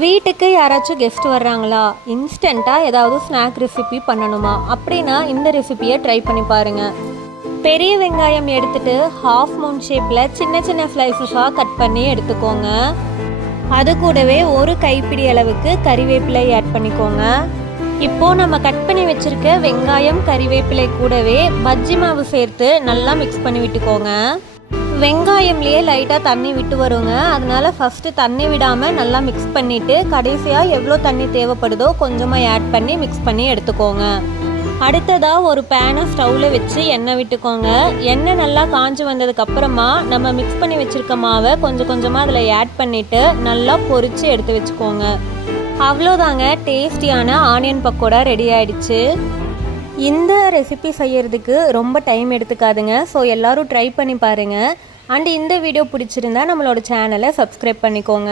வீட்டுக்கு யாராச்சும் கெஸ்ட் வர்றாங்களா, இன்ஸ்டண்ட்டாக ஏதாவது ஸ்நாக் ரெசிபி பண்ணணுமா அப்படின்னா இந்த ரெசிபியை ட்ரை பண்ணி பாருங்கள். பெரிய வெங்காயம் எடுத்துட்டு ஹாஃப் மூன் ஷேப்பில் சின்ன சின்ன ஸ்லைசஸாக கட் பண்ணி எடுத்துக்கோங்க. அது கூடவே ஒரு கைப்பிடி அளவுக்கு கறிவேப்பிலை ஆட் பண்ணிக்கோங்க. இப்போது நம்ம கட் பண்ணி வச்சுருக்க வெங்காயம் கறிவேப்பிலை கூடவே பஜ்ஜி மாவு சேர்த்து நல்லா மிக்ஸ் பண்ணி விட்டுக்கோங்க. வெங்காயம்லேயே லைட்டாக தண்ணி விட்டு வருங்க. அதனால ஃபஸ்ட்டு தண்ணி விடாமல் நல்லா மிக்ஸ் பண்ணிவிட்டு கடைசியாக எவ்வளோ தண்ணி தேவைப்படுதோ கொஞ்சமாக ஆட் பண்ணி மிக்ஸ் பண்ணி எடுத்துக்கோங்க. அடுத்ததாக ஒரு பேனை ஸ்டவ்வில் வச்சு எண்ணெய் விட்டுக்கோங்க. எண்ணெய் நல்லா காஞ்சி வந்ததுக்கப்புறமா நம்ம மிக்ஸ் பண்ணி வச்சுருக்க மாவை கொஞ்சம் கொஞ்சமாக அதில் ஆட் பண்ணிவிட்டு நல்லா பொரித்து எடுத்து வச்சுக்கோங்க. அவ்வளோதாங்க, டேஸ்டியான ஆனியன் பக்கோடா ரெடி ஆகிடுச்சு. இந்த ரெசிபி செய்யறதுக்கு ரொம்ப டைம் எடுத்துக்காதுங்க. ஸோ எல்லோரும் ட்ரை பண்ணி பாருங்கள். அண்ட் இந்த வீடியோ பிடிச்சிருந்தா நம்மளோட சேனலை சப்ஸ்கிரைப் பண்ணிக்கோங்க.